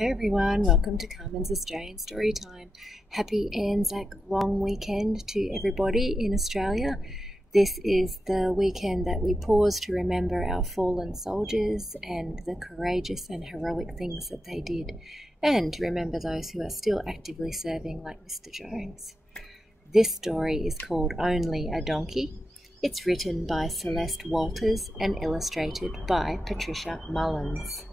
Hi everyone, welcome to Carmen's Australian Storytime. Happy Anzac long weekend to everybody in Australia. This is the weekend that we pause to remember our fallen soldiers and the courageous and heroic things that they did, and to remember those who are still actively serving like Mr. Jones. This story is called Only a Donkey. It's written by Celeste Walters and illustrated by Patricia Mullins.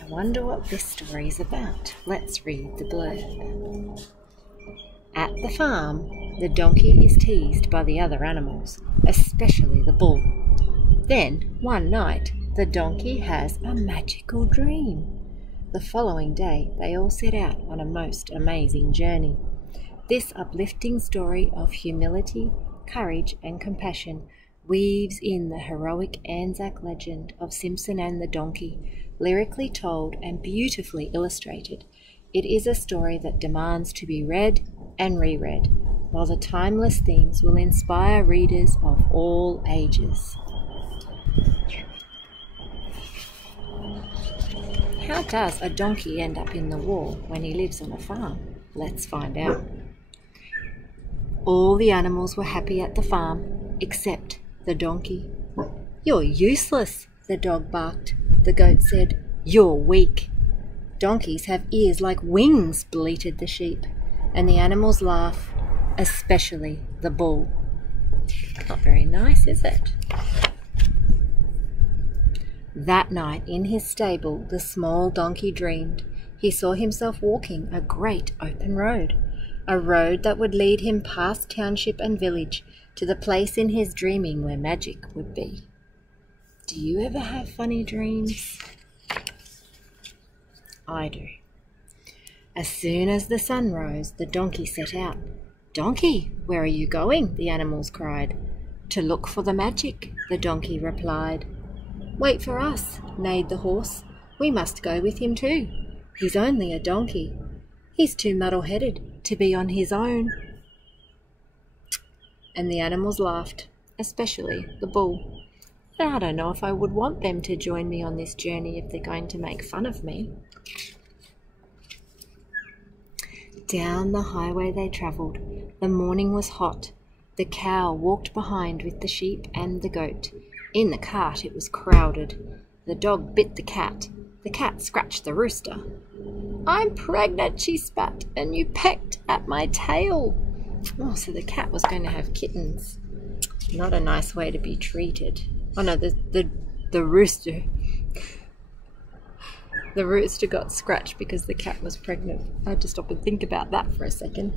I wonder what this story is about. Let's read the blurb. At the farm, the donkey is teased by the other animals, especially the bull. Then, one night, the donkey has a magical dream. The following day, they all set out on a most amazing journey. This uplifting story of humility, courage, and compassion weaves in the heroic Anzac legend of Samson and the donkey, lyrically told and beautifully illustrated. It is a story that demands to be read and reread, while the timeless themes will inspire readers of all ages. How does a donkey end up in the war when he lives on a farm? Let's find out. All the animals were happy at the farm, except the donkey. "You're useless," the dog barked. The goat said, "You're weak." "Donkeys have ears like wings," bleated the sheep. And the animals laughed, especially the bull. Not very nice, is it? That night in his stable, the small donkey dreamed. He saw himself walking a great open road, a road that would lead him past township and village to the place in his dreaming where magic would be. Do you ever have funny dreams? I do. As soon as the sun rose, the donkey set out. "Donkey, where are you going?" the animals cried. "To look for the magic," the donkey replied. "Wait for us," neighed the horse. "We must go with him too. He's only a donkey. He's too muddle-headed to be on his own." And the animals laughed, especially the bull. "I don't know if I would want them to join me on this journey if they're going to make fun of me." Down the highway they travelled. The morning was hot. The cow walked behind with the sheep and the goat. In the cart it was crowded. The dog bit the cat. The cat scratched the rooster. "I'm pregnant," she spat, "and you pecked at my tail." Oh, so the cat was going to have kittens. Not a nice way to be treated. Oh no, the rooster. The rooster got scratched because the cat was pregnant. I had to stop and think about that for a second.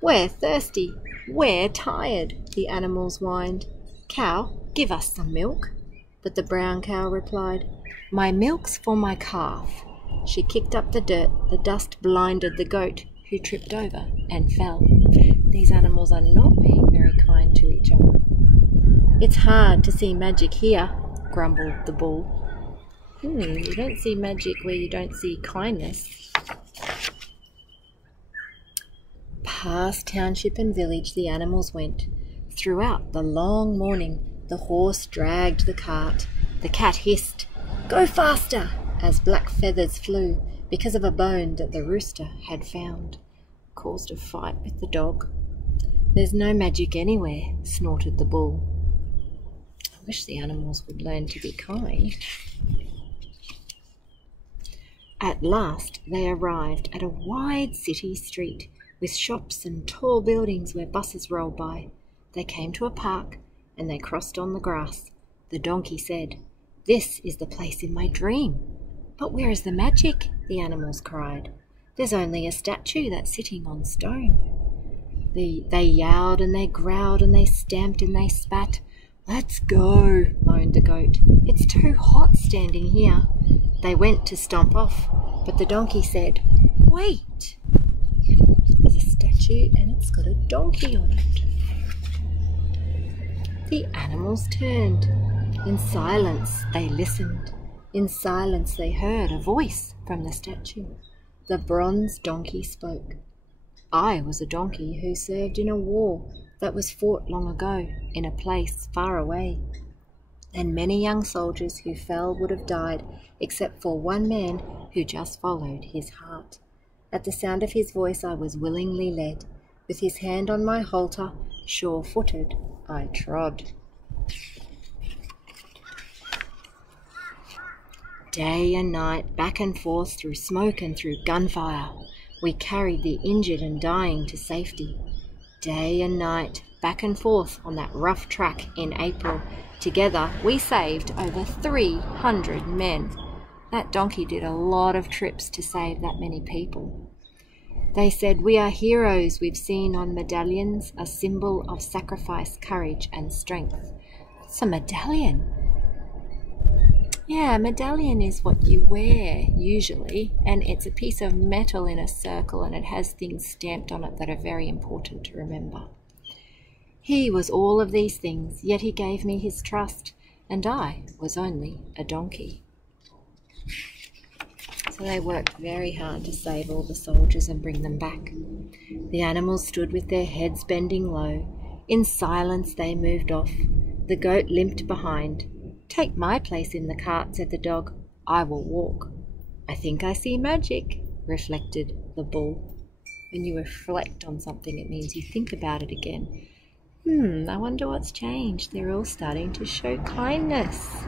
"We're thirsty. We're tired," the animals whined. "Cow, give us some milk." But the brown cow replied, "My milk's for my calf." She kicked up the dirt. The dust blinded the goat, who tripped over and fell. These animals are not being very kind to each other. "It's hard to see magic here," grumbled the bull. You don't see magic where you don't see kindness. Past township and village the animals went. Throughout the long morning, the horse dragged the cart. The cat hissed, "Go faster!" as black feathers flew because of a bone that the rooster had found. Caused a fight with the dog. "There's no magic anywhere," snorted the bull. I wish the animals would learn to be kind. At last they arrived at a wide city street with shops and tall buildings where buses rolled by. They came to a park and they crossed on the grass. The donkey said, "This is the place in my dream." "But where is the magic?" the animals cried. "There's only a statue that's sitting on stone." They yowled and they growled and they stamped and they spat. "Let's go," moaned the goat. "It's too hot standing here." They went to stomp off, but the donkey said, "Wait." There's a statue and it's got a donkey on it. The animals turned. In silence they listened. In silence they heard a voice from the statue. The bronze donkey spoke. "I was a donkey who served in a war that was fought long ago in a place far away. and many young soldiers who fell would have died, except for one man who just followed his heart. At the sound of his voice I was willingly led. With his hand on my halter, sure-footed, I trod. Day and night, back and forth through smoke and through gunfire, we carried the injured and dying to safety. Day and night, back and forth on that rough track in April. Together, we saved over 300 men. That donkey did a lot of trips to save that many people. They said, "We are heroes we've seen on medallions, a symbol of sacrifice, courage and strength." What's a medallion? Yeah, a medallion is what you wear usually, and it's a piece of metal in a circle, and it has things stamped on it that are very important to remember. He was all of these things, yet he gave me his trust, and I was only a donkey. So they worked very hard to save all the soldiers and bring them back. The animals stood with their heads bending low. In silence they moved off. The goat limped behind. "Take my place in the cart," said the dog. "I will walk." "I think I see magic," reflected the bull. When you reflect on something, it means you think about it again. I wonder what's changed. They're all starting to show kindness.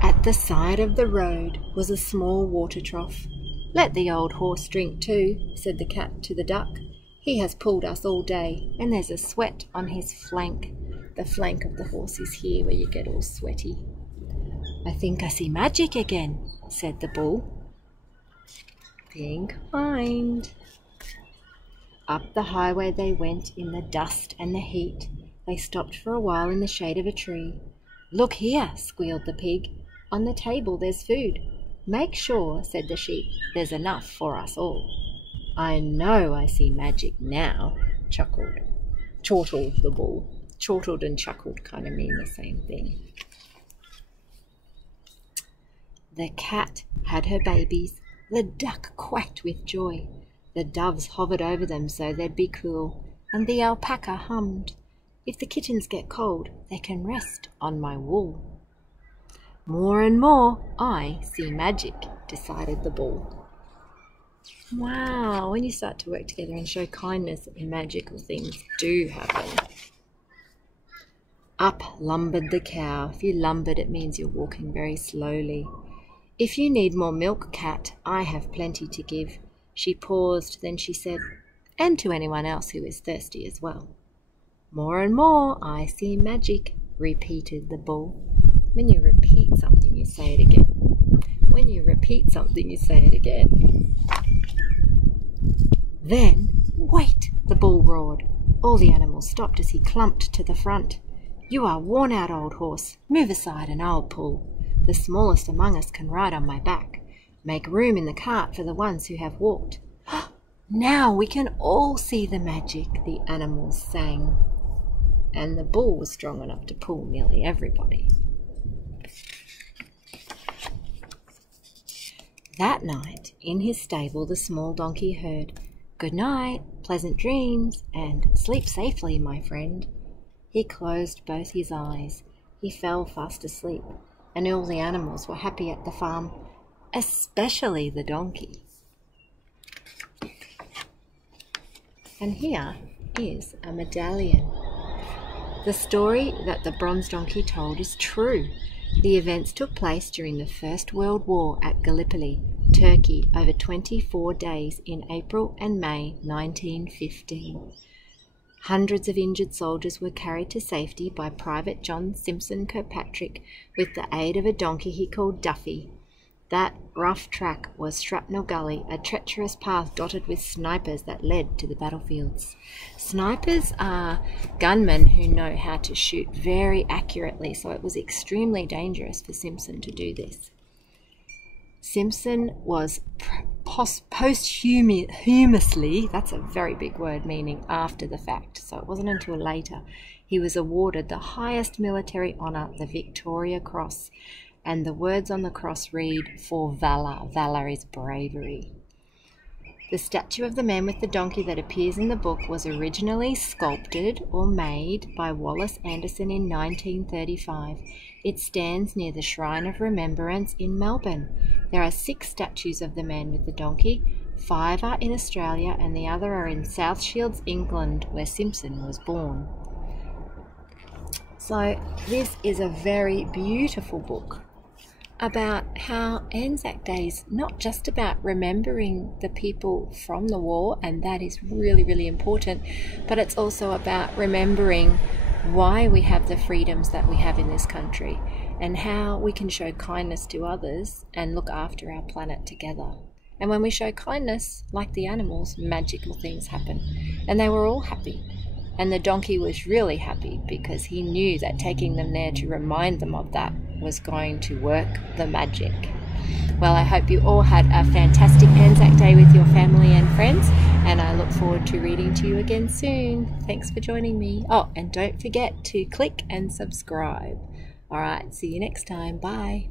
At the side of the road was a small water trough. "Let the old horse drink too," said the cat to the duck. "He has pulled us all day, and there's a sweat on his flank." The flank of the horse is here where you get all sweaty. "I think I see magic again," said the bull. Being kind. Up the highway they went in the dust and the heat. They stopped for a while in the shade of a tree. "Look here," squealed the pig. "On the table there's food." "Make sure," said the sheep, "there's enough for us all." "I know I see magic now," chortled the bull. Chortled and chuckled kind of mean the same thing. The cat had her babies. The duck quacked with joy. The doves hovered over them so they'd be cool, and the alpaca hummed. "If the kittens get cold, they can rest on my wool." "More and more, I see magic," decided the bull. Wow, when you start to work together and show kindness, magical things do happen. Up lumbered the cow. If you lumbered, it means you're walking very slowly. "If you need more milk, cat, I have plenty to give." She paused, then she said, "And to anyone else who is thirsty as well." "More and more, I see magic," repeated the bull. When you repeat something, you say it again. When you repeat something, you say it again. Then, "Wait!" the bull roared. All the animals stopped as he clumped to the front. "You are worn out, old horse. Move aside and I'll pull. The smallest among us can ride on my back. Make room in the cart for the ones who have walked." "Now we can all see the magic," the animals sang. And the bull was strong enough to pull nearly everybody. That night, in his stable, the small donkey heard, "Good night, pleasant dreams, and sleep safely, my friend." He closed both his eyes. He fell fast asleep, and all the animals were happy at the farm, especially the donkey. And here is a medallion. The story that the bronze donkey told is true. The events took place during the First World War at Gallipoli, Turkey, over 24 days in April and May 1915. Hundreds of injured soldiers were carried to safety by Private John Simpson Kirkpatrick with the aid of a donkey he called Duffy. That rough track was Shrapnel Gully, a treacherous path dotted with snipers that led to the battlefields. Snipers are gunmen who know how to shoot very accurately, so it was extremely dangerous for Simpson to do this. Simpson was posthumously, that's a very big word meaning after the fact, so it wasn't until later, he was awarded the highest military honour, the Victoria Cross, and the words on the cross read, "For valour." Valour is bravery. The statue of the man with the donkey that appears in the book was originally sculpted or made by Wallace Anderson in 1935. It stands near the Shrine of Remembrance in Melbourne. There are 6 statues of the man with the donkey. 5 are in Australia and the other are in South Shields, England, where Samson was born. So this is a very beautiful book about how Anzac Day is not just about remembering the people from the war, and that is really, really important, but it's also about remembering why we have the freedoms that we have in this country and how we can show kindness to others and look after our planet together. And when we show kindness, like the animals, magical things happen. And they were all happy. And the donkey was really happy because he knew that taking them there to remind them of that was going to work the magic. Well, I hope you all had a fantastic Anzac Day with your family and friends, and I look forward to reading to you again soon. Thanks for joining me. Oh, and don't forget to click and subscribe. All right, see you next time. Bye.